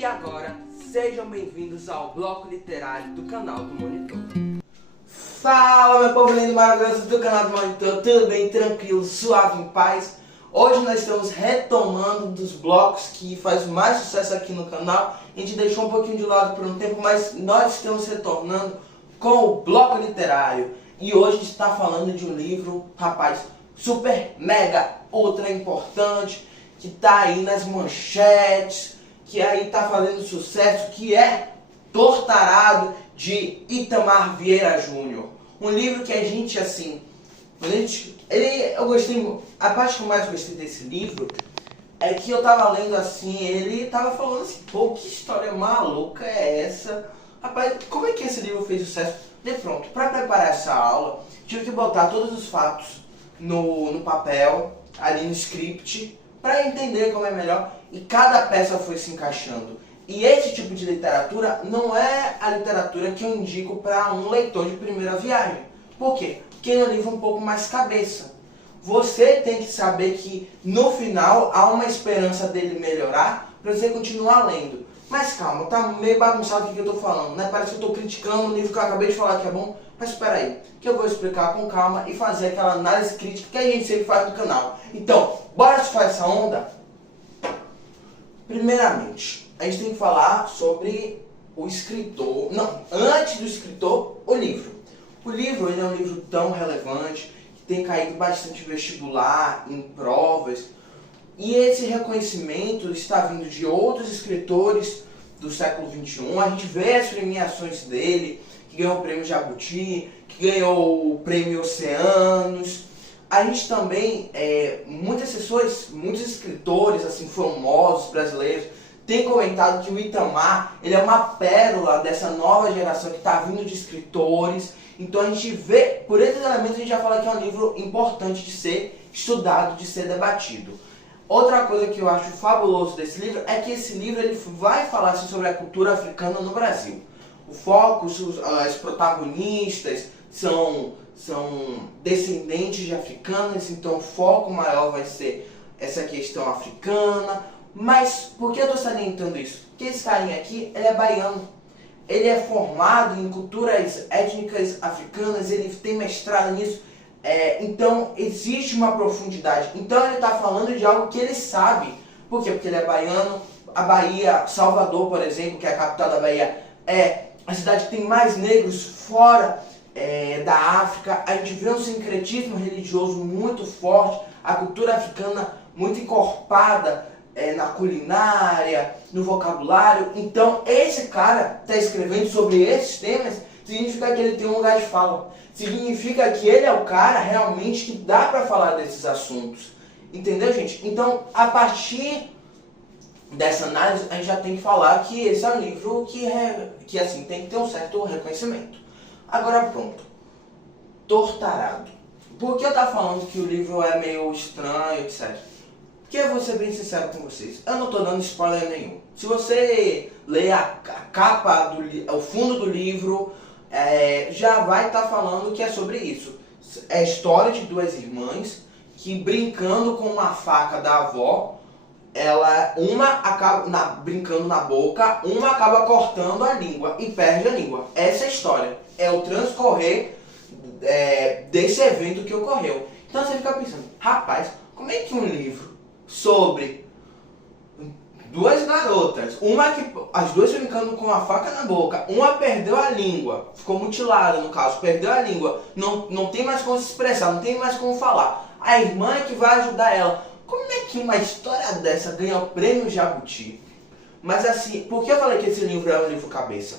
E agora, sejam bem-vindos ao bloco literário do canal do Monitor. Fala, meu povo lindo e maravilhoso do canal do Monitor, tudo bem, tranquilo, suave, em paz? Hoje nós estamos retomando um dos blocos que faz mais sucesso aqui no canal. A gente deixou um pouquinho de lado por um tempo, mas nós estamos retornando com o bloco literário. E hoje a gente está falando de um livro, rapaz, super, mega, ultra importante, que está aí nas manchetes, que aí está fazendo sucesso, que é Tortarado, de Itamar Vieira Júnior. Um livro que a gente, assim, eu gostei, a parte que eu mais gostei desse livro é que eu tava lendo assim, ele tava falando assim, pô, que história maluca é essa? Rapaz, como é que esse livro fez sucesso? De pronto, para preparar essa aula, tive que botar todos os fatos no papel, ali no script, para entender como é melhor, e cada peça foi se encaixando. E esse tipo de literatura não é a literatura que eu indico para um leitor de primeira viagem. Por quê? Porque é um livro um pouco mais cabeça. Você tem que saber que no final há uma esperança dele melhorar para você continuar lendo. Mas calma, tá meio bagunçado o que eu tô falando, né? Parece que eu tô criticando um livro que eu acabei de falar que é bom. Mas espera aí, que eu vou explicar com calma e fazer aquela análise crítica que a gente sempre faz no canal. Então, bora surfar essa onda? Primeiramente, a gente tem que falar sobre o escritor. Não, antes do escritor, o livro. O livro, ele é um livro tão relevante, que tem caído bastante vestibular, em provas. E esse reconhecimento está vindo de outros escritores do século XXI. A gente vê as premiações dele, que ganhou o prêmio Jabuti, que ganhou o prêmio Oceanos. A gente também, muitas pessoas, muitos escritores assim, famosos brasileiros, têm comentado que o Itamar, ele é uma pérola dessa nova geração que está vindo de escritores. Então a gente vê, por esses elementos a gente já fala que é um livro importante de ser estudado, de ser debatido. Outra coisa que eu acho fabuloso desse livro é que esse livro ele vai falar assim, sobre a cultura africana no Brasil. O foco, os protagonistas são descendentes de africanos, então o foco maior vai ser essa questão africana. Mas por que eu estou salientando isso? Porque esse carinha aqui, ele é baiano. Ele é formado em culturas étnicas africanas, ele tem mestrado nisso. Então existe uma profundidade. Então ele está falando de algo que ele sabe. Por quê? Porque ele é baiano. A Bahia, Salvador, por exemplo, que é a capital da Bahia, é a cidade que tem mais negros fora da África. A gente vê um sincretismo religioso muito forte, a cultura africana muito encorpada na culinária, no vocabulário. Então esse cara está escrevendo sobre esses temas, significa que ele tem um lugar de fala. Significa que ele é o cara realmente que dá para falar desses assuntos. Entendeu, gente? Então, a partir dessa análise, a gente já tem que falar que esse é um livro que assim, tem que ter um certo reconhecimento. Agora pronto. Tortarado. Por que eu estou falando que o livro é meio estranho, etc? Porque eu vou ser bem sincero com vocês, eu não estou dando spoiler nenhum. Se você ler a capa, o fundo do livro, já vai estar falando que é sobre isso. É a história de duas irmãs que, brincando com uma faca da avó, uma acaba brincando na boca, uma acaba cortando a língua e perde a língua. Essa é a história. É o transcorrer desse evento que ocorreu. Então você fica pensando, rapaz, como é que um livro sobre duas garotas, as duas brincando com a faca na boca, uma perdeu a língua, ficou mutilada no caso, perdeu a língua, não tem mais como se expressar, não tem mais como falar. A irmã é que vai ajudar ela. Como é que uma história dessa ganha o prêmio Jabuti? Mas assim, por que eu falei que esse livro é um livro cabeça?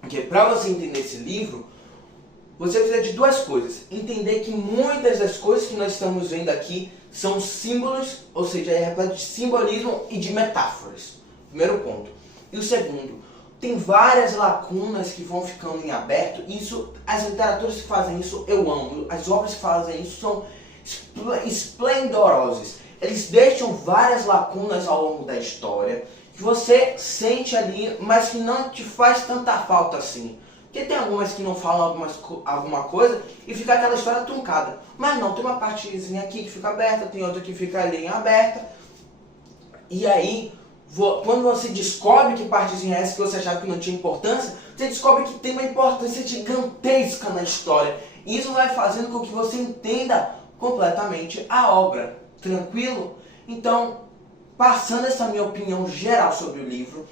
Porque para você entender esse livro, você precisa de duas coisas. Entender que muitas das coisas que nós estamos vendo aqui são símbolos, ou seja, é repleto de simbolismo e de metáforas. Primeiro ponto. E o segundo, tem várias lacunas que vão ficando em aberto. Isso, as literaturas que fazem isso, eu amo. As obras que fazem isso são esplendorosas. Eles deixam várias lacunas ao longo da história que você sente ali, mas que não te faz tanta falta assim. Porque tem algumas que não falam alguma coisa e fica aquela história truncada. Mas não, tem uma partezinha aqui que fica aberta, tem outra que fica ali em aberta. E aí quando você descobre que partezinha é essa que você achava que não tinha importância, você descobre que tem uma importância gigantesca na história. E isso vai fazendo com que você entenda completamente a obra. Tranquilo? Então, passando essa minha opinião geral sobre o livro,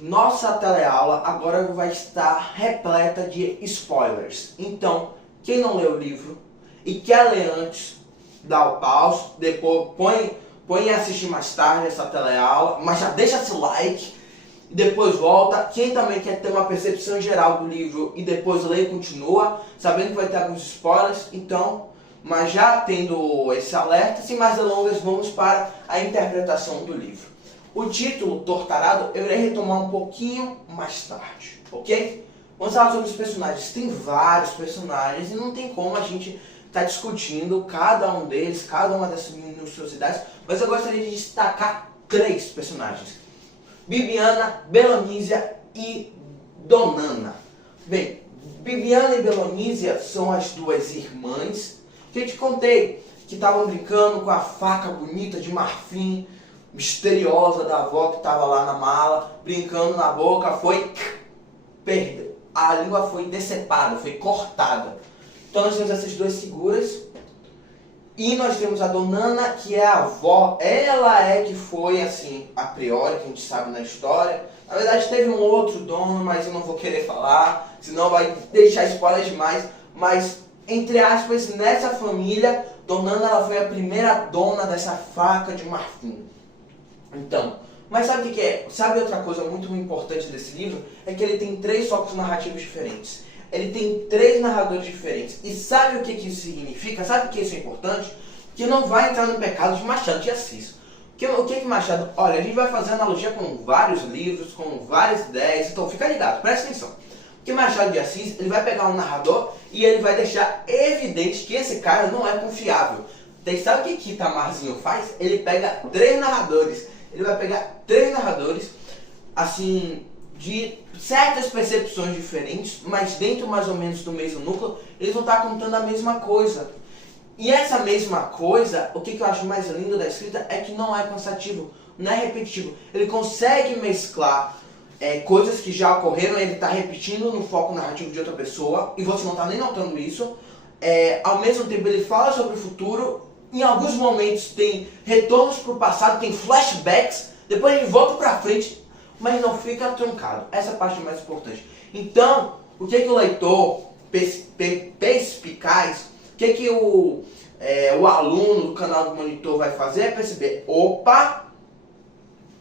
nossa teleaula agora vai estar repleta de spoilers. Então, quem não leu o livro e quer ler antes, dá o pause, depois põe e assiste mais tarde essa teleaula, mas já deixa seu like, e depois volta. Quem também quer ter uma percepção geral do livro e depois lê e continua, sabendo que vai ter alguns spoilers, então, mas já tendo esse alerta, sem mais delongas, vamos para a interpretação do livro. O título, Tortarado, eu irei retomar um pouquinho mais tarde, ok? Vamos falar sobre os personagens. Tem vários personagens e não tem como a gente estar discutindo cada um deles, cada uma dessas minuciosidades, mas eu gostaria de destacar 3 personagens: Bibiana, Belonísia e Donana. Bem, Bibiana e Belonísia são as 2 irmãs que eu te contei, que estavam brincando com a faca bonita de marfim, misteriosa da avó que estava lá na mala, brincando na boca, perdeu. A língua foi decepada, foi cortada. Então nós temos essas 2 figuras. E nós temos a Donana, que é a avó. Ela é que foi, assim, a priori, que a gente sabe na história. Na verdade teve um outro dono, mas eu não vou querer falar, senão vai deixar spoiler demais. Mas, entre aspas, nessa família, Donana ela foi a primeira dona dessa faca de marfim. Então, mas sabe o que é? Sabe outra coisa muito importante desse livro? É que ele tem 3 focos narrativos diferentes. Ele tem 3 narradores diferentes. E sabe o que isso significa? Sabe por que isso é importante? Que não vai entrar no pecado de Machado de Assis. O que Machado... Olha, a gente vai fazer analogia com vários livros, com várias ideias, então fica ligado, presta atenção. Porque Machado de Assis, ele vai pegar um narrador e ele vai deixar evidente que esse cara não é confiável. Daí sabe o que Itamarzinho faz? Ele pega 3 narradores. Ele vai pegar 3 narradores, assim, de certas percepções diferentes, mas dentro mais ou menos do mesmo núcleo, eles vão estar contando a mesma coisa. E essa mesma coisa, o que eu acho mais lindo da escrita é que não é cansativo, não é repetitivo. Ele consegue mesclar coisas que já ocorreram, ele está repetindo no foco narrativo de outra pessoa, e você não está nem notando isso. Ao mesmo tempo ele fala sobre o futuro, em alguns momentos tem retornos para o passado, tem flashbacks, depois ele volta para frente, mas não fica truncado. Essa é a parte mais importante. Então, o que o leitor perspicaz, o que o aluno do canal do Monitor vai fazer é perceber: opa,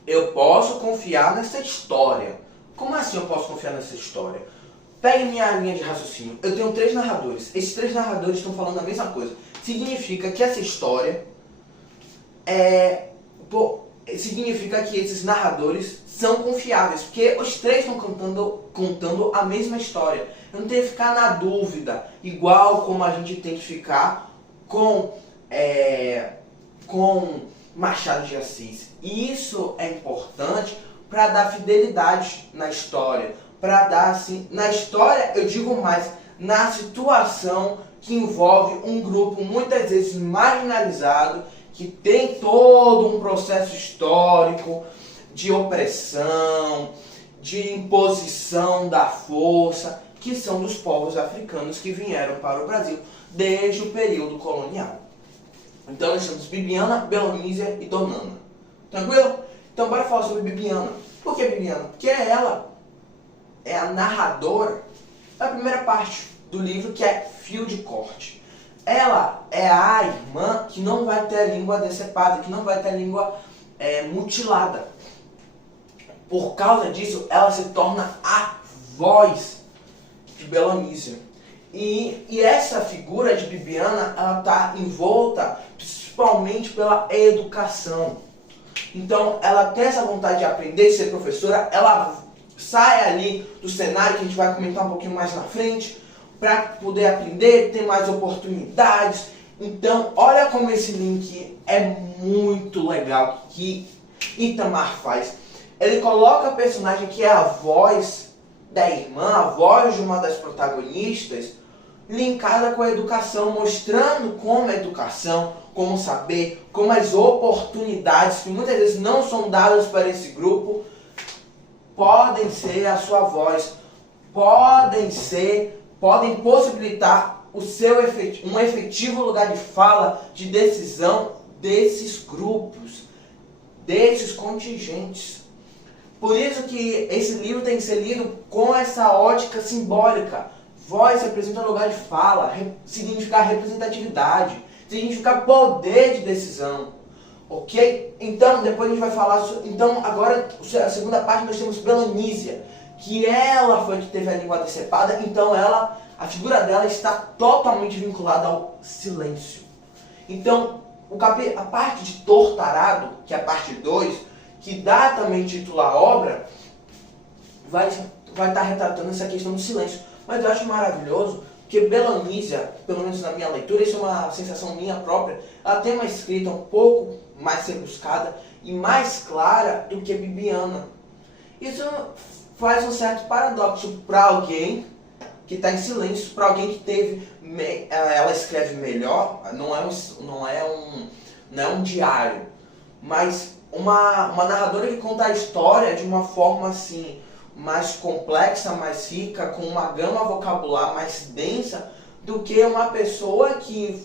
eu posso confiar nessa história. Como assim eu posso confiar nessa história? Pegue minha linha de raciocínio. Eu tenho 3 narradores. Esses 3 narradores estão falando a mesma coisa. Significa que essa história significa que esses narradores são confiáveis, porque os 3 estão contando a mesma história. Eu não tenho que ficar na dúvida, igual como a gente tem que ficar com Machado de Assis. E isso é importante para dar fidelidade na história, para dar, assim, na história, eu digo mais, na situação que envolve um grupo muitas vezes marginalizado, que tem todo um processo histórico de opressão, de imposição da força, que são dos povos africanos que vieram para o Brasil desde o período colonial. Então nós temos Bibiana, Belonísia e Donana. Tranquilo? Então bora falar sobre Bibiana. Por que Bibiana? Porque ela é a narradora da primeira parte do livro, que é Fio de Corte. Ela é a irmã que não vai ter a língua decepada, que não vai ter a língua mutilada. Por causa disso, ela se torna a voz de Belonísia. E essa figura de Bibiana, ela está envolta principalmente pela educação. Então, ela tem essa vontade de aprender, de ser professora, ela sai ali do cenário, que a gente vai comentar um pouquinho mais na frente, para poder aprender, ter mais oportunidades. Então, olha como esse link é muito legal, que Itamar faz. Ele coloca a personagem que é a voz da irmã, a voz de uma das protagonistas, linkada com a educação, mostrando como a educação, como saber, como as oportunidades que muitas vezes não são dadas para esse grupo, podem ser a sua voz, podem possibilitar um efetivo lugar de fala, de decisão desses grupos, desses contingentes. Por isso que esse livro tem que ser lido com essa ótica simbólica. Voz representa lugar de fala, significa representatividade, significa poder de decisão. Ok? Então, depois a gente vai falar sobre... Então, agora, a segunda parte, nós temos Belanísia, que ela foi que teve a língua decepada, então a figura dela está totalmente vinculada ao silêncio. Então, a parte de Tortarado, que é a parte 2, que dá também título à obra, vai estar retratando essa questão do silêncio. Mas eu acho maravilhoso que Belanísia, pelo menos na minha leitura, isso é uma sensação minha própria, ela tem uma escrita um pouco mais rebuscada e mais clara do que Bibiana. Isso faz um certo paradoxo para alguém que está em silêncio, para alguém que teve... Ela escreve melhor, não é um diário, mas uma narradora que conta a história de uma forma assim, mais complexa, mais rica, com uma gama vocabular mais densa, do que uma pessoa que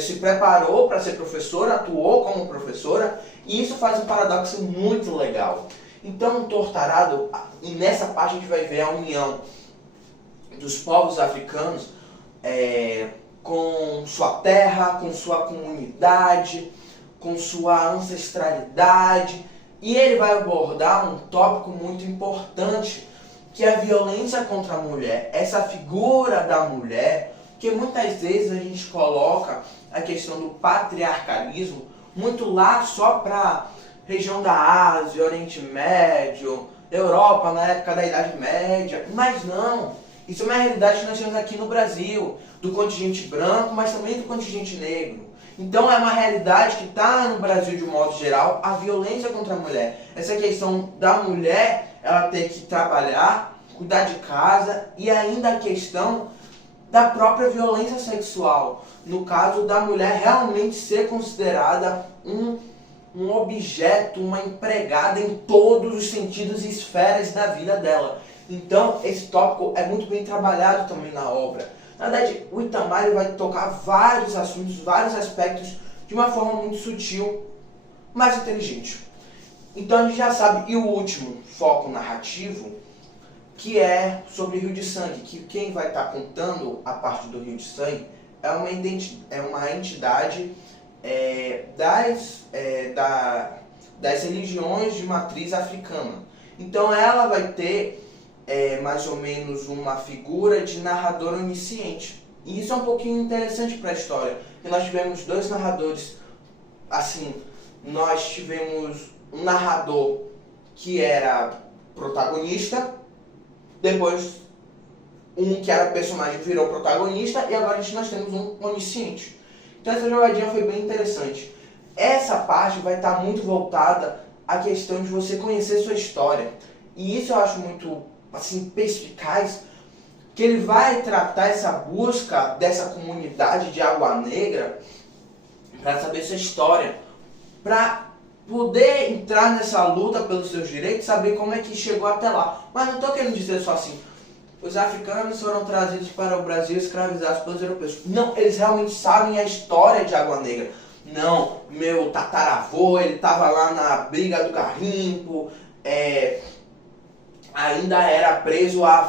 se preparou para ser professora, atuou como professora, e isso faz um paradoxo muito legal. Então, Tortarado, e nessa parte a gente vai ver a união dos povos africanos com sua terra, com sua comunidade, com sua ancestralidade, e ele vai abordar um tópico muito importante, que é a violência contra a mulher, essa figura da mulher, que muitas vezes a gente coloca a questão do patriarcalismo muito lá só para região da Ásia, Oriente Médio, Europa na época da Idade Média, mas não, isso é uma realidade que nós temos aqui no Brasil, do contingente branco, mas também do contingente negro. Então é uma realidade que está no Brasil de um modo geral, a violência contra a mulher. Essa questão da mulher, ela ter que trabalhar, cuidar de casa, e ainda a questão da própria violência sexual. No caso da mulher realmente ser considerada um objeto, uma empregada em todos os sentidos e esferas da vida dela. Então esse tópico é muito bem trabalhado também na obra. Na verdade, o Itamar vai tocar vários assuntos, vários aspectos, de uma forma muito sutil, mas inteligente. Então a gente já sabe, e o último foco narrativo, que é sobre Rio de Sangue, que quem vai estar contando a parte do Rio de Sangue é uma entidade das religiões de matriz africana. Então ela vai ter mais ou menos uma figura de narrador onisciente. E isso é um pouquinho interessante para a história, porque nós tivemos dois narradores, assim, nós tivemos um narrador que era protagonista, depois um que era personagem virou protagonista, e agora nós temos um onisciente. Então essa jogadinha foi bem interessante. Essa parte vai estar muito voltada à questão de você conhecer sua história. E isso eu acho muito assim, perspicaz, que ele vai tratar essa busca dessa comunidade de Água Negra para saber sua história, para poder entrar nessa luta pelos seus direitos, saber como é que chegou até lá. Mas não estou querendo dizer só assim, os africanos foram trazidos para o Brasil escravizados pelos europeus. Não, eles realmente sabem a história de Água Negra. Não, meu tataravô, ele estava lá na briga do garimpo, ainda era preso a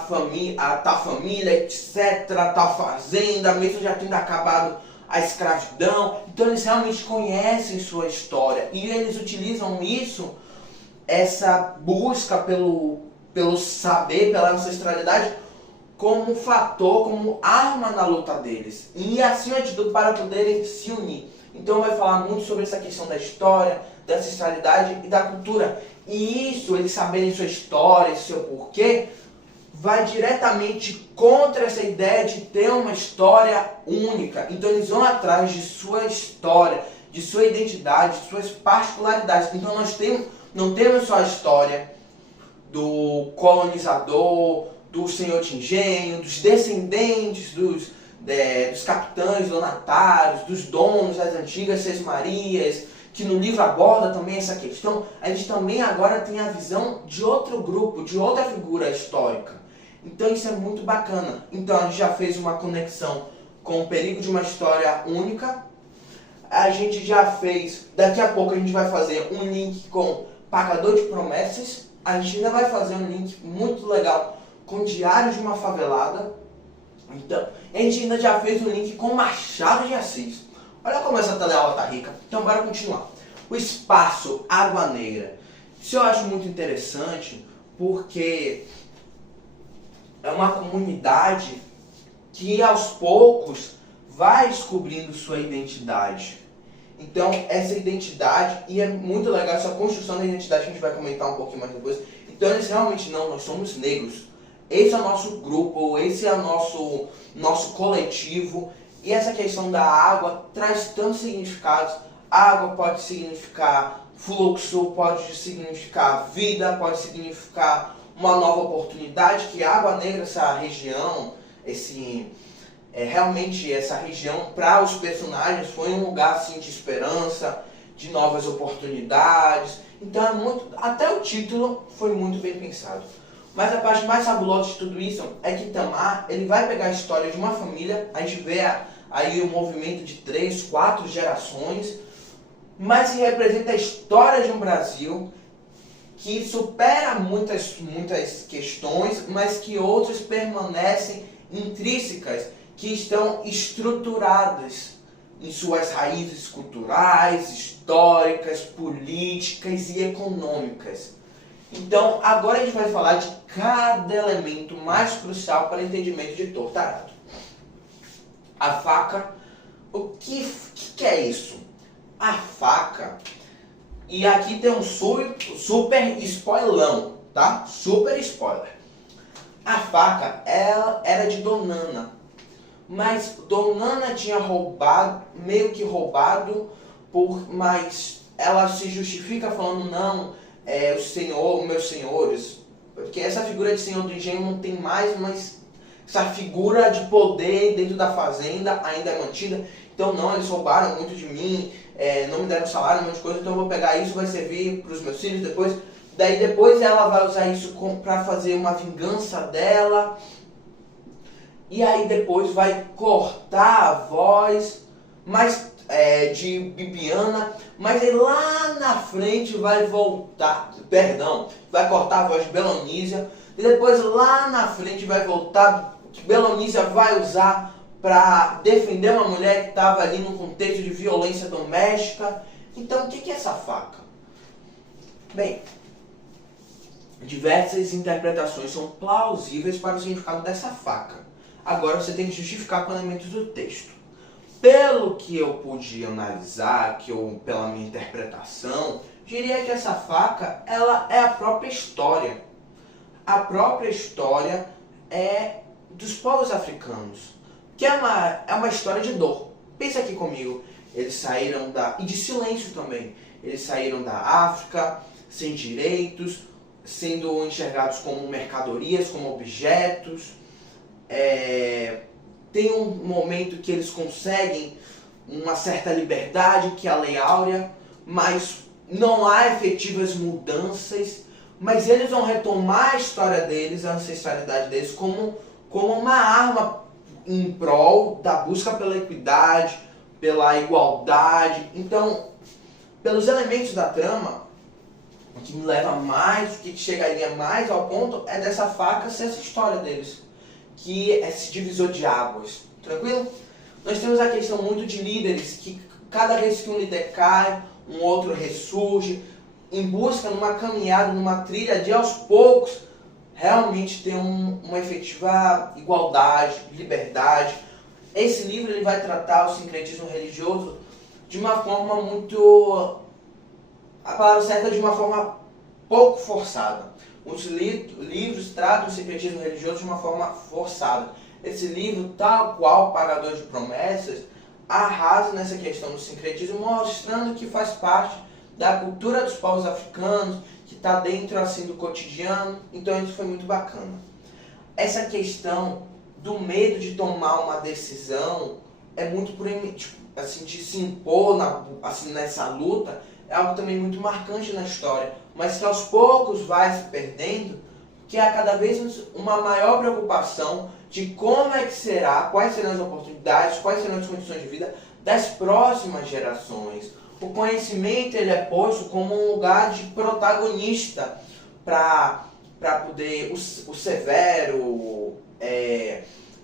tal família, etc, tal fazenda, mesmo já tendo acabado a escravidão. Então eles realmente conhecem sua história e eles utilizam isso, essa busca pelo saber, pela ancestralidade, como fator, como arma na luta deles. E acima de tudo para poderem se unir. Então vai falar muito sobre essa questão da história, da ancestralidade e da cultura. E isso, eles saberem sua história, seu porquê, vai diretamente contra essa ideia de ter uma história única. Então eles vão atrás de sua história, de sua identidade, de suas particularidades. Então nós não temos só a história do colonizador, do senhor de engenho, dos descendentes dos capitães, donatários, dos donos das antigas sesmarias, que no livro aborda também essa questão. A gente também agora tem a visão de outro grupo, de outra figura histórica. Então isso é muito bacana. Então a gente já fez uma conexão com o perigo de uma história única. A gente já fez, daqui a pouco a gente vai fazer um link com Pagador de Promessas. A gente ainda vai fazer um link muito legal com Diário de uma Favelada. Então, a gente ainda já fez um link com Machado de Assis. Olha como essa teleaula tá rica. Então, bora continuar. O espaço Água Negra. Isso eu acho muito interessante porque é uma comunidade que aos poucos vai descobrindo sua identidade. Então, essa identidade, e é muito legal essa construção da identidade que a gente vai comentar um pouquinho mais depois. Então, eles realmente não, nós somos negros. Esse é o nosso grupo, esse é o nosso coletivo. E essa questão da água traz tantos significados. Água pode significar fluxo, pode significar vida, pode significar uma nova oportunidade, que a Água Negra, essa região, realmente essa região para os personagens foi um lugar assim, de esperança, de novas oportunidades. Então até o título foi muito bem pensado. Mas a parte mais fabulosa de tudo isso é que Itamar, ele vai pegar a história de uma família, a gente vê aí o movimento de 3, 4 gerações, mas que representa a história de um Brasil que supera muitas questões, mas que outras permanecem intrínsecas, que estão estruturadas em suas raízes culturais, históricas, políticas e econômicas. Então, agora a gente vai falar de cada elemento mais crucial para o entendimento de Tortarado. A faca, o que é isso? A faca, e aqui tem um super spoilão, tá? Super spoiler. A faca, ela era de Donana, mas Donana tinha meio que roubado, mas ela se justifica falando, não, meus senhores, porque essa figura de senhor do engenho não tem mais, mas essa figura de poder dentro da fazenda ainda é mantida. Então não, eles roubaram muito de mim, não me deram salário, um monte de coisa, então eu vou pegar isso, vai servir para os meus filhos depois. Daí depois ela vai usar isso para fazer uma vingança dela. E aí depois vai cortar a voz de Bibiana, mas aí lá na frente vai cortar a voz de Belonísia, e depois lá na frente vai voltar, que Belonísia vai usar para defender uma mulher que estava ali num contexto de violência doméstica. Então o que é essa faca? Bem, diversas interpretações são plausíveis para o significado dessa faca. Agora você tem que justificar com elementos do texto. Pelo que eu pude analisar, pela minha interpretação, diria que essa faca, ela é a própria história. A própria história dos povos africanos, que é uma história de dor. Pensa aqui comigo, eles saíram e de silêncio também. Eles saíram da África, sem direitos, sendo enxergados como mercadorias, como objetos. Tem um momento que eles conseguem uma certa liberdade, que é a Lei Áurea, mas não há efetivas mudanças, mas eles vão retomar a história deles, a ancestralidade deles, como uma arma em prol da busca pela equidade, pela igualdade. Então, pelos elementos da trama, o que me leva mais, o que chegaria mais ao ponto é dessa faca ser essa história deles, que é esse divisor de águas. Tranquilo? Nós temos a questão muito de líderes, que cada vez que um líder cai, um outro ressurge, em busca, numa caminhada, numa trilha de aos poucos, realmente ter uma efetiva igualdade, liberdade. Esse livro ele vai tratar o sincretismo religioso de uma forma muito, a palavra certa, de uma forma pouco forçada. Os livros tratam o sincretismo religioso de uma forma forçada. Esse livro, tal qual Pagador de Promessas, arrasa nessa questão do sincretismo, mostrando que faz parte da cultura dos povos africanos, que está dentro assim do cotidiano. Então isso foi muito bacana. Essa questão do medo de tomar uma decisão, é muito por tipo, assim, de se impor assim, nessa luta, é algo também muito marcante na história, mas que aos poucos vai se perdendo, que há cada vez uma maior preocupação de como é que será, quais serão as oportunidades, quais serão as condições de vida das próximas gerações. O conhecimento ele é posto como um lugar de protagonista para poder o Severo,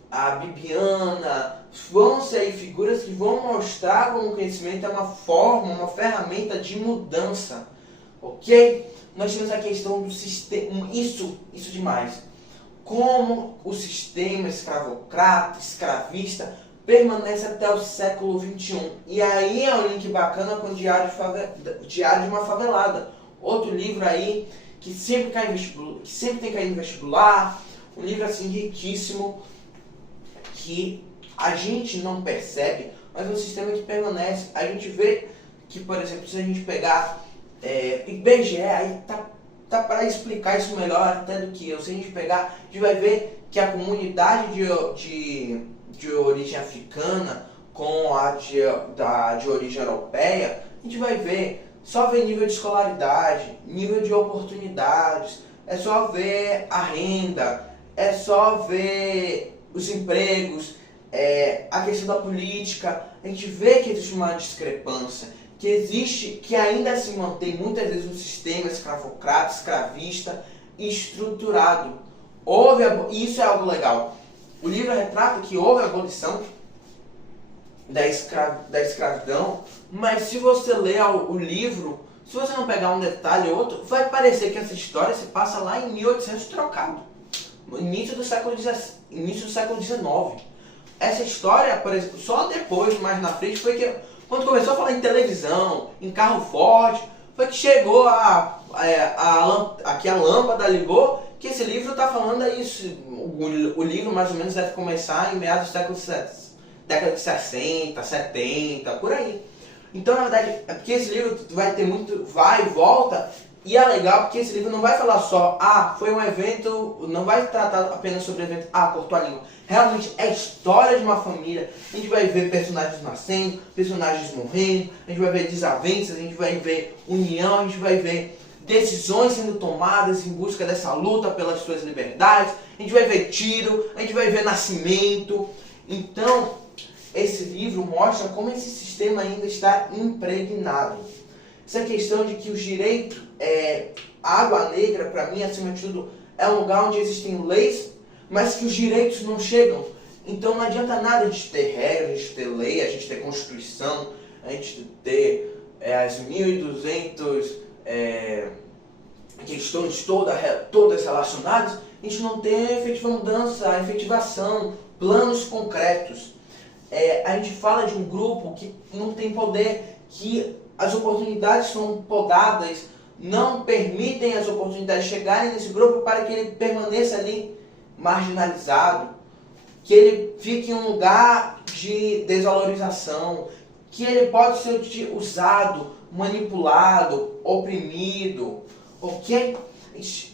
a Bibiana, vão ser figuras que vão mostrar como o conhecimento é uma forma, uma ferramenta de mudança, ok? Nós temos a questão do sistema, isso demais, como o sistema escravocrata, escravista, permanece até o século XXI. E aí é um link bacana com o Diário de uma Favelada, outro livro aí que sempre cai em vestibular, que sempre tem caído em vestibular, um livro assim riquíssimo, que a gente não percebe, mas é um sistema que permanece. A gente vê que, por exemplo, se a gente pegar IBGE, aí tá para explicar isso melhor até do que eu. Se a gente pegar, a gente vai ver que a comunidade de origem africana com a de origem europeia, a gente vai ver, só ver nível de escolaridade, nível de oportunidades, é só ver a renda, é só ver os empregos, a questão da política. A gente vê que existe uma discrepância, que ainda se mantém muitas vezes um sistema escravocrata, escravista, estruturado. E isso é algo legal. O livro retrata que houve a abolição da escravidão, mas se você ler o livro, se você não pegar um detalhe ou outro, vai parecer que essa história se passa lá em 1800 trocado, no início do século XIX. Essa história, por exemplo, só depois, mais na frente, foi que quando começou a falar em televisão, em carro forte, foi que chegou aqui a lâmpada ligou, que esse livro está falando isso. O livro mais ou menos deve começar em meados do século década de 60, 70, por aí. Então, na verdade, é porque esse livro vai ter muito vai e volta, e é legal porque esse livro não vai falar só, foi um evento, não vai tratar apenas sobre o evento, cortou a língua. Realmente é a história de uma família. A gente vai ver personagens nascendo, personagens morrendo, a gente vai ver desavenças, a gente vai ver união, a gente vai ver decisões sendo tomadas em busca dessa luta pelas suas liberdades, a gente vai ver tiro, a gente vai ver nascimento. Então, esse livro mostra como esse sistema ainda está impregnado. Essa questão de que os direitos, a Água Negra, para mim, acima de tudo, é um lugar onde existem leis, mas que os direitos não chegam. Então não adianta nada a gente ter regras, a gente ter lei, a gente ter Constituição, a gente ter as 1.200 questões todas relacionadas, a gente não ter efetiva mudança, efetivação, planos concretos. A gente fala de um grupo que não tem poder, que as oportunidades são podadas, não permitem as oportunidades chegarem nesse grupo para que ele permaneça ali marginalizado, que ele fique em um lugar de desvalorização, que ele pode ser usado, manipulado, oprimido, ok?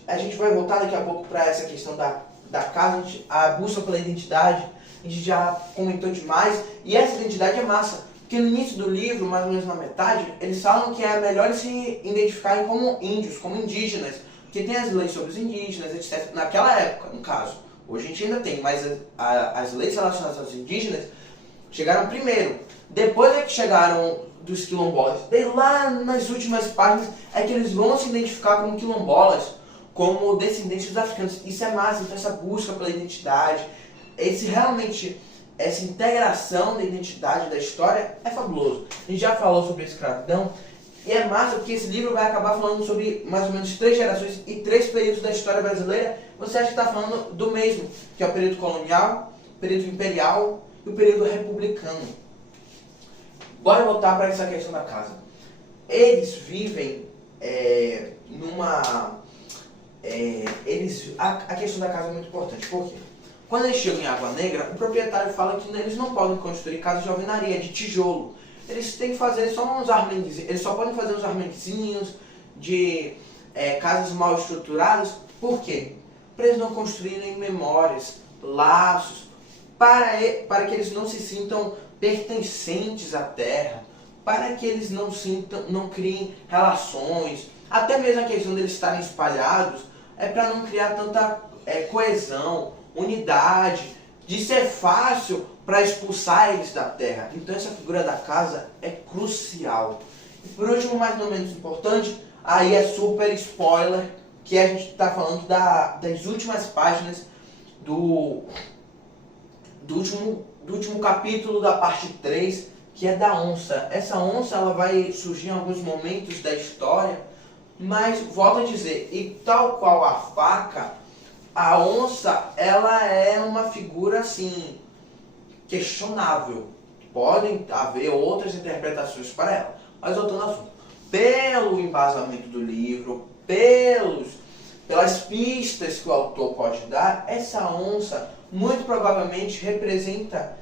A gente vai voltar daqui a pouco para essa questão da casa, a busca pela identidade, a gente já comentou demais, e essa identidade é massa, porque no início do livro, mais ou menos na metade, eles falam que é melhor eles se identificarem como índios, como indígenas, porque tem as leis sobre os indígenas, etc. Naquela época, no caso. Hoje a gente ainda tem, mas as leis relacionadas aos indígenas chegaram primeiro. Depois é que chegaram dos quilombolas. Daí lá nas últimas páginas é que eles vão se identificar como quilombolas, como descendentes dos africanos. Isso é massa, então essa busca pela identidade, essa integração da identidade da história é fabuloso. A gente já falou sobre a escravidão, e é massa porque esse livro vai acabar falando sobre mais ou menos 3 gerações e 3 períodos da história brasileira. Você acha que está falando do mesmo, que é o período colonial, o período imperial e o período republicano. Bora voltar para essa questão da casa. Eles vivem a questão da casa é muito importante. Por quê? Quando eles chegam em Água Negra, o proprietário fala que eles não podem construir casas de alvenaria, de tijolo. Eles têm que fazer só uns armentezinhos, eles só podem fazer uns armentezinhos de casas mal estruturadas. Por quê? Para eles não construírem memórias, laços, para que eles não se sintam pertencentes à terra, para que eles não criem relações, até mesmo a questão deles estarem espalhados, é para não criar tanta coesão, unidade, de ser fácil para expulsar eles da terra. Então essa figura da casa é crucial. E por último, mais ou menos importante, aí é super spoiler, que a gente está falando das últimas páginas do último capítulo da parte 3, que é da onça. Essa onça ela vai surgir em alguns momentos da história, mas volto a dizer, e tal qual a faca, a onça ela é uma figura assim questionável. Podem haver outras interpretações para ela, mas voltando ao assunto, pelo embasamento do livro, pelas pistas que o autor pode dar, essa onça muito provavelmente representa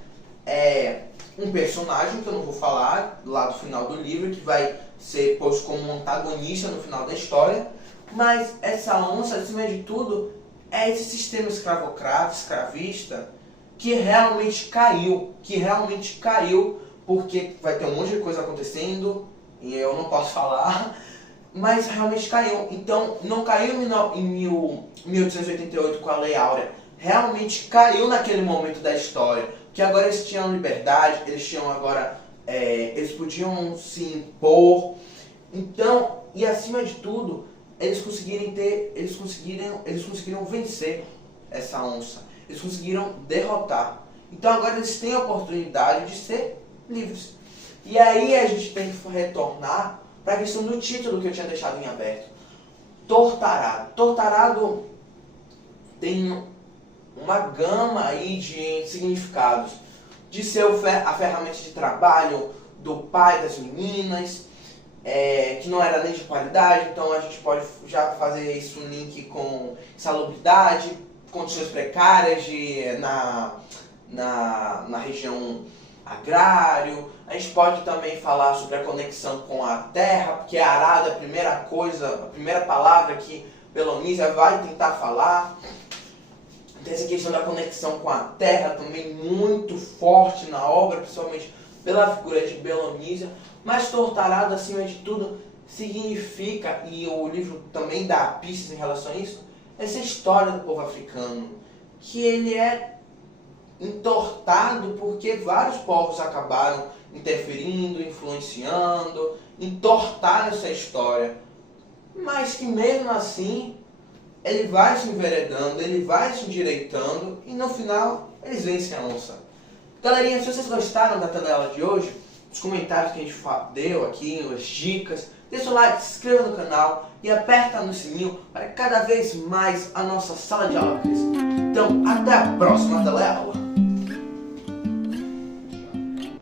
um personagem que eu não vou falar lá do final do livro, que vai ser posto como um antagonista no final da história, mas essa onça, acima de tudo, é esse sistema escravocrata, escravista, que realmente caiu, porque vai ter um monte de coisa acontecendo, e eu não posso falar, mas realmente caiu. Então, não caiu em 1888 com a Lei Áurea, realmente caiu naquele momento da história, que agora eles tinham liberdade, eles podiam se impor. Então, e acima de tudo, eles conseguiram vencer essa onça, eles conseguiram derrotar. Então agora eles têm a oportunidade de ser livres. E aí a gente tem que retornar para a questão do título que eu tinha deixado em aberto. Tortarado. Tortarado tem uma gama aí de significados. De ser a ferramenta de trabalho do pai das meninas, que não era nem de qualidade, então a gente pode já fazer isso um link com insalubridade, condições precárias na região agrário. A gente pode também falar sobre a conexão com a terra, porque arado é a primeira palavra que Belonísia vai tentar falar. Tem essa questão da conexão com a terra também muito forte na obra, principalmente pela figura de Belonísia. Mas Tortarado, acima de tudo, significa, e o livro também dá pistas em relação a isso, essa história do povo africano, que ele é entortado porque vários povos acabaram interferindo, influenciando, entortaram essa história, mas que mesmo assim ele vai se enveredando, ele vai se endireitando e no final eles vencem a onça. Galerinha, se vocês gostaram da teleaula de hoje, os comentários que a gente deu aqui, as dicas, deixa o like, se inscreva no canal e aperta no sininho para cada vez mais a nossa sala de aula cresça. Então, até a próxima teleaula!